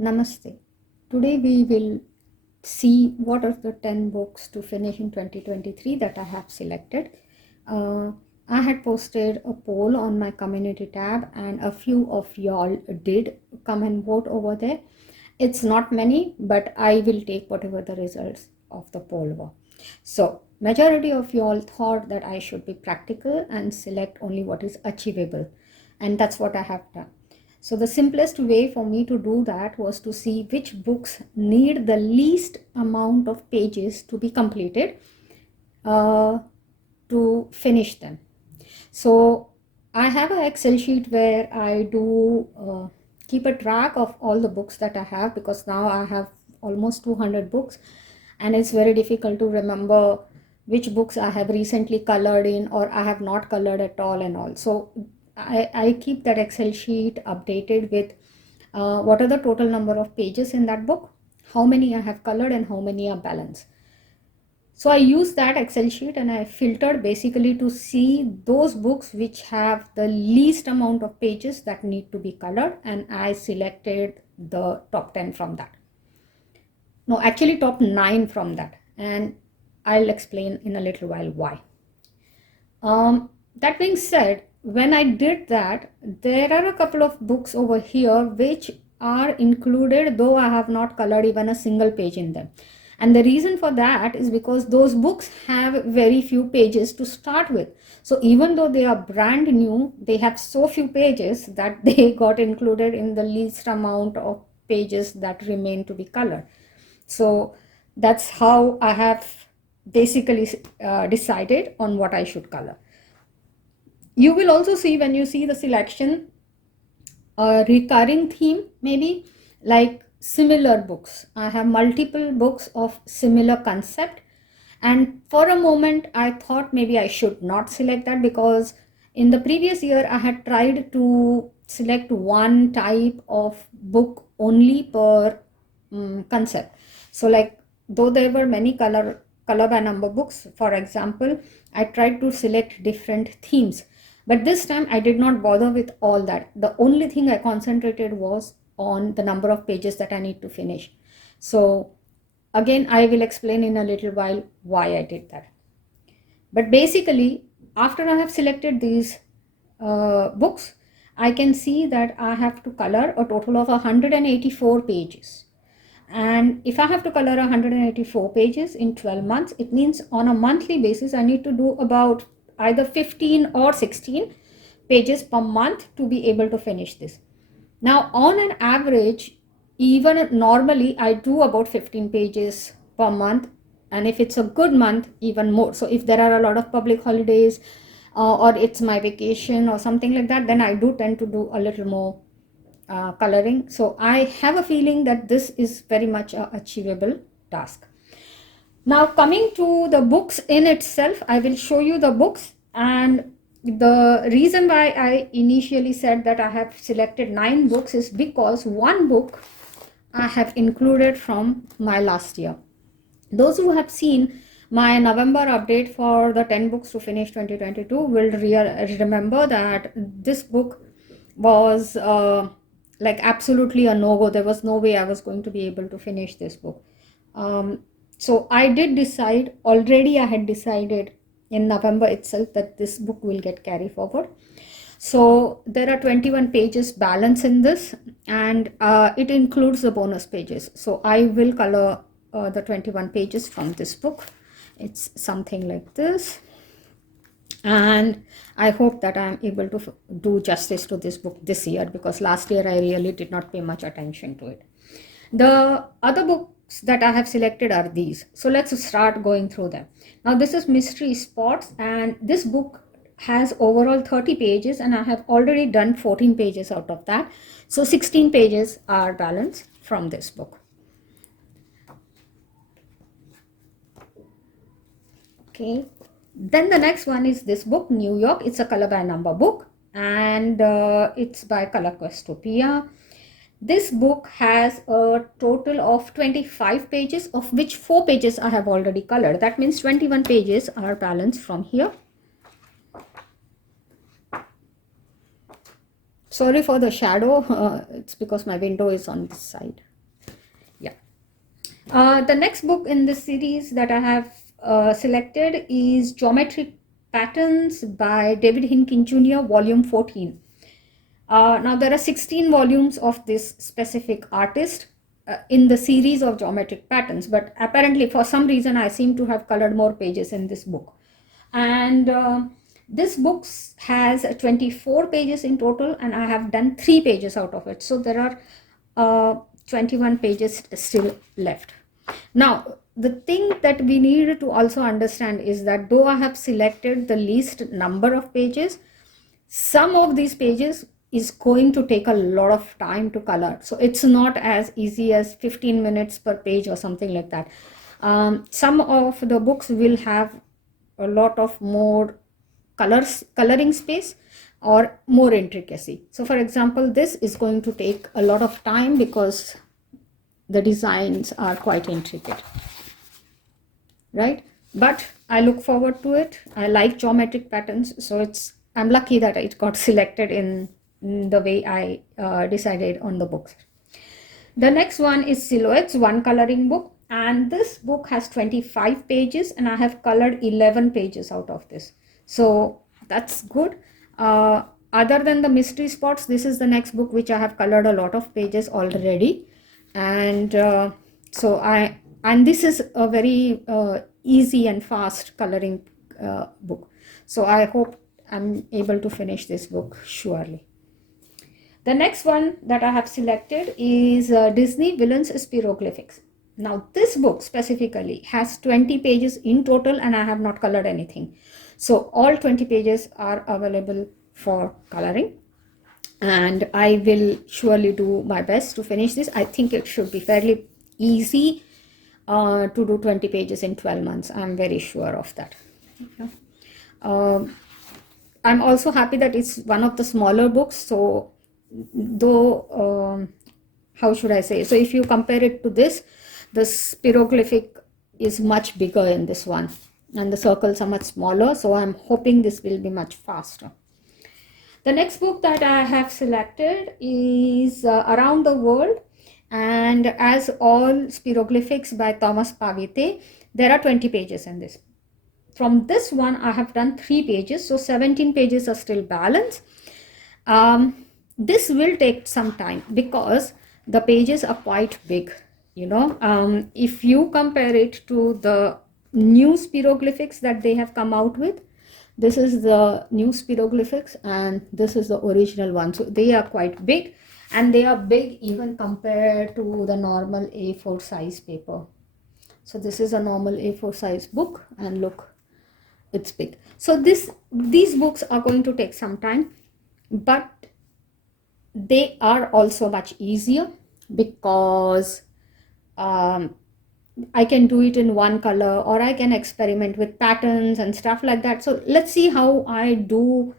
Namaste. Today we will see what are the 10 books to finish in 2023 that I have selected. I had posted a poll on my community tab and a few of y'all did come and vote over there. It's not many, but I will take whatever the results of the poll were. So majority of y'all thought that I should be practical and select only what is achievable, and that's what I have done. So the simplest way for me to do that was to see which books need the least amount of pages to be completed to finish them. So I have an Excel sheet where I do keep a track of all the books that I have, because now I have almost 200 books and it's very difficult to remember which books I have recently colored in or I have not colored at all and all. So I keep that Excel sheet updated with what are the total number of pages in that book, how many I have colored and how many are balanced. So I use that Excel sheet and I filtered basically to see those books which have the least amount of pages that need to be colored, and I selected the top 10 from that. No, actually top 9 from that, and I'll explain in a little while why. That being said, when I did that, there are a couple of books over here which are included, though I have not colored even a single page in them. And the reason for that is because those books have very few pages to start with. So even though they are brand new, they have so few pages that they got included in the least amount of pages that remain to be colored. So that's how I have basically decided on what I should color. You will also see, when you see the selection, a recurring theme, maybe like similar books. I have multiple books of similar concept, and for a moment I thought maybe I should not select that, because in the previous year I had tried to select one type of book only per concept. So like, though there were many color by number books, for example, I tried to select different themes, but this time I did not bother with all that. The only thing I concentrated was on the number of pages that I need to finish. So again, I will explain in a little while why I did that. But basically, after I have selected these books, I can see that I have to color a total of 184 pages. And if I have to color 184 pages in 12 months, it means on a monthly basis, I need to do about either 15 or 16 pages per month to be able to finish this. Now, on an average, even normally, I do about 15 pages per month. And if it's a good month, even more. So if there are a lot of public holidays or it's my vacation or something like that, then I do tend to do a little more coloring. So I have a feeling that this is very much an achievable task. Now, coming to the books in itself, I will show you the books. And the reason why I initially said that I have selected 9 books is because one book I have included from my last year. Those who have seen my November update for the 10 books to finish 2022 will remember that this book was like absolutely a no-go. There was no way I was going to be able to finish this book. So I did decide, already I had decided in November itself, that this book will get carried forward. So there are 21 pages balance in this, and it includes the bonus pages. So I will color the 21 pages from this book. It's something like this. And I hope that I'm able to do justice to this book this year, because last year I really did not pay much attention to it. The other books that I have selected are these. So let's start going through them. Now this is Mystery Spots, and this book has overall 30 pages and I have already done 14 pages out of that. So 16 pages are balanced from this book. Okay. Then the next one is this book, New York. It's a color by number book, and it's by Colorquestopia. This book has a total of 25 pages, of which 4 pages I have already colored. That means 21 pages are balanced from here. Sorry for the shadow. It's because my window is on this side. The next book in this series that I have selected is Geometric Patterns by David Hinkin Jr., Volume 14. Now there are 16 volumes of this specific artist in the series of geometric patterns, but apparently for some reason I seem to have colored more pages in this book. And this book has 24 pages in total, and I have done 3 pages out of it. So there are 21 pages still left. Now, the thing that we need to also understand is that though I have selected the least number of pages, some of these pages is going to take a lot of time to color. So it's not as easy as 15 minutes per page or something like that. Some of the books will have a lot of more coloring space or more intricacy. So for example, this is going to take a lot of time because the designs are quite intricate, right? But I look forward to it. I like geometric patterns, so I'm lucky that it got selected in the way I decided on the books. The next one is Silhouettes, one coloring book, and this book has 25 pages and I have colored 11 pages out of this. So that's good. Other than the mystery spots, this is the next book which I have colored a lot of pages already. And and this is a very easy and fast coloring book. So I hope I'm able to finish this book surely. The next one that I have selected is Disney Villains Spiroglyphics. Now this book specifically has 20 pages in total and I have not colored anything. So all 20 pages are available for coloring, and I will surely do my best to finish this. I think it should be fairly easy to do 20 pages in 12 months. I'm very sure of that. I'm also happy that it's one of the smaller books. So though, how should I say? So if you compare it to this, the spiroglyphic is much bigger in this one and the circles are much smaller. So I'm hoping this will be much faster. The next book that I have selected is Around the World, and as all spiroglyphics by Thomas Pavite, there are 20 pages in this. From this one, I have done 3 pages, so 17 pages are still balanced. This will take some time because the pages are quite big, you know. If you compare it to the new spiroglyphics that they have come out with, this is the new spiroglyphics and this is the original one. So they are quite big, and they are big even compared to the normal A4 size paper. So this is a normal A4 size book, and look, it's big. So these books are going to take some time, but they are also much easier because I can do it in one color, or I can experiment with patterns and stuff like that. So let's see how I do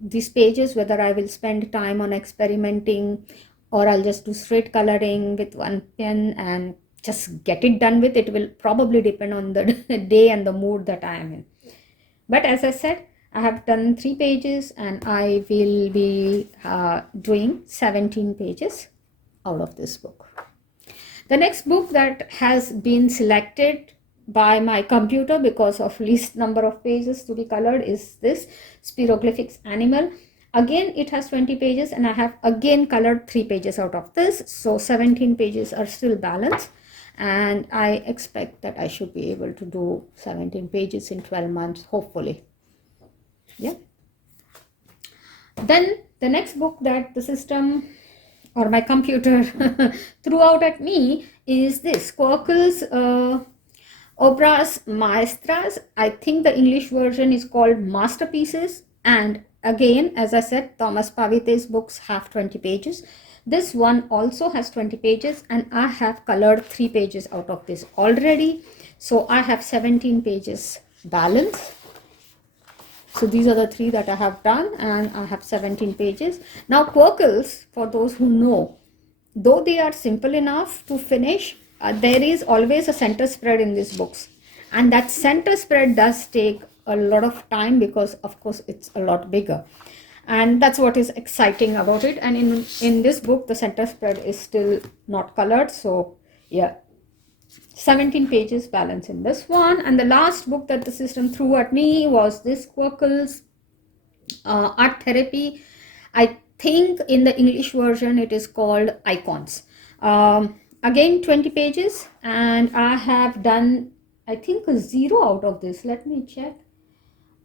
these pages, whether I will spend time on experimenting or I'll just do straight coloring with one pen and just get it done with. It will probably depend on the day and the mood that I am in. But as I said, I have done 3 pages and I will be doing 17 pages out of this book. The next book that has been selected by my computer because of least number of pages to be colored is this Spiroglyphics Animal. Again, it has 20 pages and I have again colored 3 pages out of this. So 17 pages are still balanced, and I expect that I should be able to do 17 pages in 12 months, hopefully. Yeah. Then the next book that the system or my computer threw out at me is this Quercus Obras Maestras. I think the English version is called Masterpieces, and again, as I said, Thomas Pavite's books have 20 pages. This one also has 20 pages and I have colored 3 pages out of this already. So I have 17 pages balance. So these are the 3 that I have done, and I have 17 pages. Now Quercus, for those who know, though they are simple enough to finish, there is always a center spread in these books. And that center spread does take a lot of time because of course it's a lot bigger. And that's what is exciting about it. And in this book, the center spread is still not colored. So yeah, 17 pages balance in this one. And the last book that the system threw at me was this Quirkle's Art Therapy. I think in the English version it is called Icons. Again 20 pages, and I have done, I think, a 0 out of this. Let me check.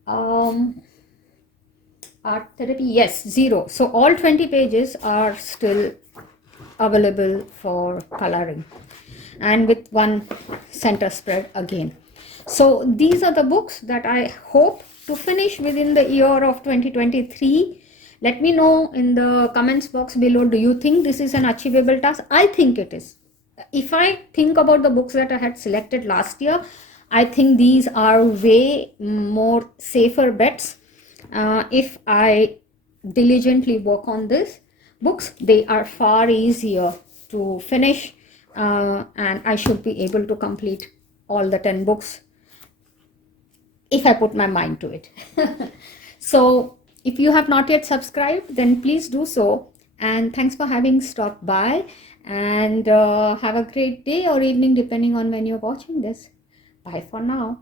Art Therapy, yes, 0. So all 20 pages are still available for coloring, and with one center spread again. So these are the books that I hope to finish within the year of 2023. Let me know in the comments box below, do you think this is an achievable task? I think it is. If I think about the books that I had selected last year, I think these are way more safer bets. If I diligently work on this books, they are far easier to finish, and I should be able to complete all the 10 books if I put my mind to it. So if you have not yet subscribed, then please do so, and thanks for having stopped by, and have a great day or evening depending on when you're watching this. Bye for now.